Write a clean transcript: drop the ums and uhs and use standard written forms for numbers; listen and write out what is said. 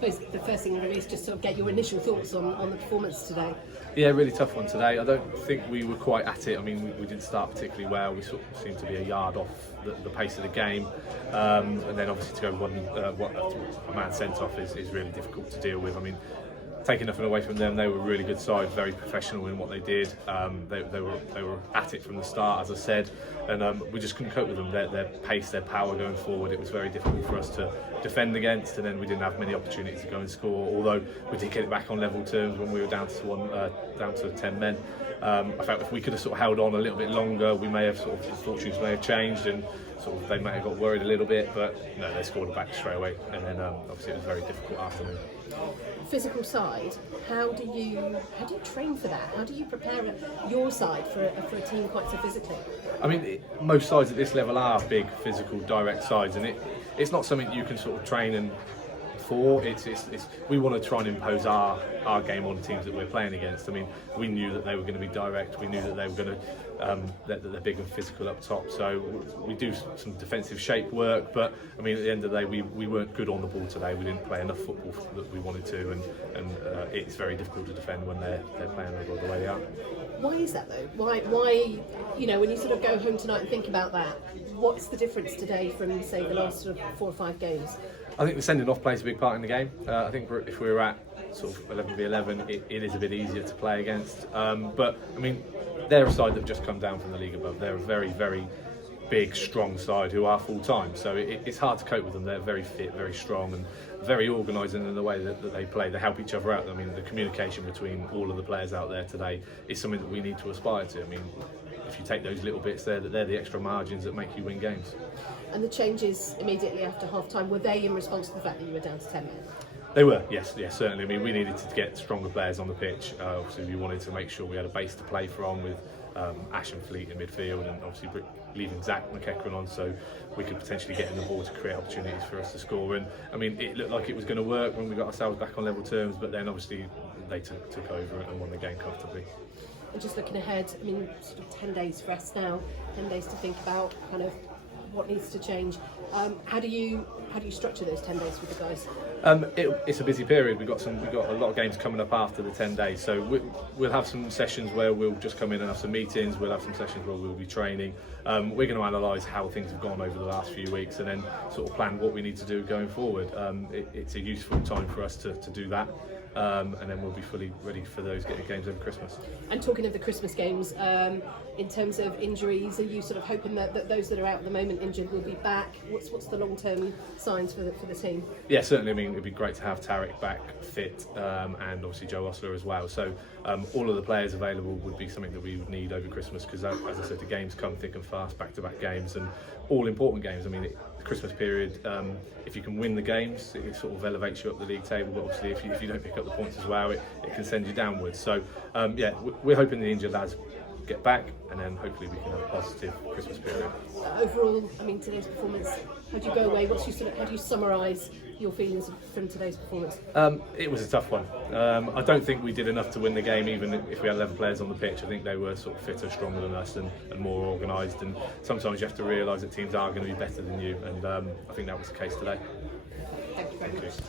suppose the first thing really is just sort of get your initial thoughts on the performance today. Yeah, really tough one today. I don't think we were quite at it. I mean, we didn't start particularly well. We sort of seemed to be a yard off the pace of the game, and then obviously to go a man sent off is really difficult to deal with. I mean, taking nothing away from them, they were a really good side, very professional in what they did. They were at it from the start, as I said, and we just couldn't cope with them. Their pace, their power going forward, it was very difficult for us to defend against, and then we didn't have many opportunities to go and score. Although we did get it back on level terms when we were down to 10 men. I felt if we could have sort of held on a little bit longer, we may have sort of fortunes may have changed, and sort of they may have got worried a little bit. But no, they scored back straight away, and then obviously it was a very difficult afternoon. Physical side, how do you train for that? How do you prepare your side for a team quite so physically? I mean, most sides at this level are big, physical, direct sides, and it's not something you can sort of train and for. We want to try and impose our game on the teams that we're playing against. I mean, we knew that they were going to be direct. We knew that they were going to that they're big and physical up top. So we do some defensive shape work, but I mean, at the end of the day, we weren't good on the ball today. We didn't play enough football that we wanted to, and it's very difficult to defend when they're playing the way they are. Why is that though? Why? You know, when you sort of go home tonight and think about that, what's the difference today from say the last sort of 4 or 5 games? I think the sending off plays a big part in the game. I think if we were at sort of 11v11, it is a bit easier to play against. But I mean, they're a side that have just come down from the league above. They're a very, very big, strong side who are full time. So it's hard to cope with them. They're very fit, very strong, and very organised in the way that they play. They help each other out. I mean, the communication between all of the players out there today is something that we need to aspire to. I mean, if you take those little bits there, they're the extra margins that make you win games. And the changes immediately after half-time, were they in response to the fact that you were down to 10 men? They were, yes, certainly. I mean, we needed to get stronger players on the pitch. Obviously, we wanted to make sure we had a base to play from with Ash and Fleet in midfield, and obviously leaving Zach McEachran on so we could potentially get in the ball to create opportunities for us to score. And I mean, it looked like it was going to work when we got ourselves back on level terms, but then obviously they took over and won the game comfortably. And just looking ahead, I mean, sort of 10 days for us now, 10 days to think about kind of what needs to change. How do you structure those 10 days with the guys? It's a busy period. We've got a lot of games coming up after the 10 days. So we'll have some sessions where we'll just come in and have some meetings. We'll have some sessions where we'll be training. We're going to analyse how things have gone over the last few weeks, and then sort of plan what we need to do going forward. It's a useful time for us to do that. And then we'll be fully ready for those games over Christmas. And talking of the Christmas games, in terms of injuries, are you sort of hoping that those that are out at the moment injured will be back? What's the long-term signs for the team? Yeah, certainly. I mean, it'd be great to have Tarek back fit, and obviously Joe Osler as well. So all of the players available would be something that we would need over Christmas, because as I said, the games come thick and fast, back-to-back games, and all important games. I mean, the Christmas period, if you can win the games, it sort of elevates you up the league table, but obviously if you don't pick up the points as well, it can send you downwards. So yeah, we're hoping the injured lads get back, and then hopefully we can have a positive Christmas period. Overall, I mean, today's performance, how do you go away? How do you summarise your feelings from today's performance? It was a tough one. I don't think we did enough to win the game, even if we had 11 players on the pitch. I think they were sort of fitter, stronger than us, and more organised. And sometimes you have to realise that teams are going to be better than you, and I think that was the case today. Thank you very much.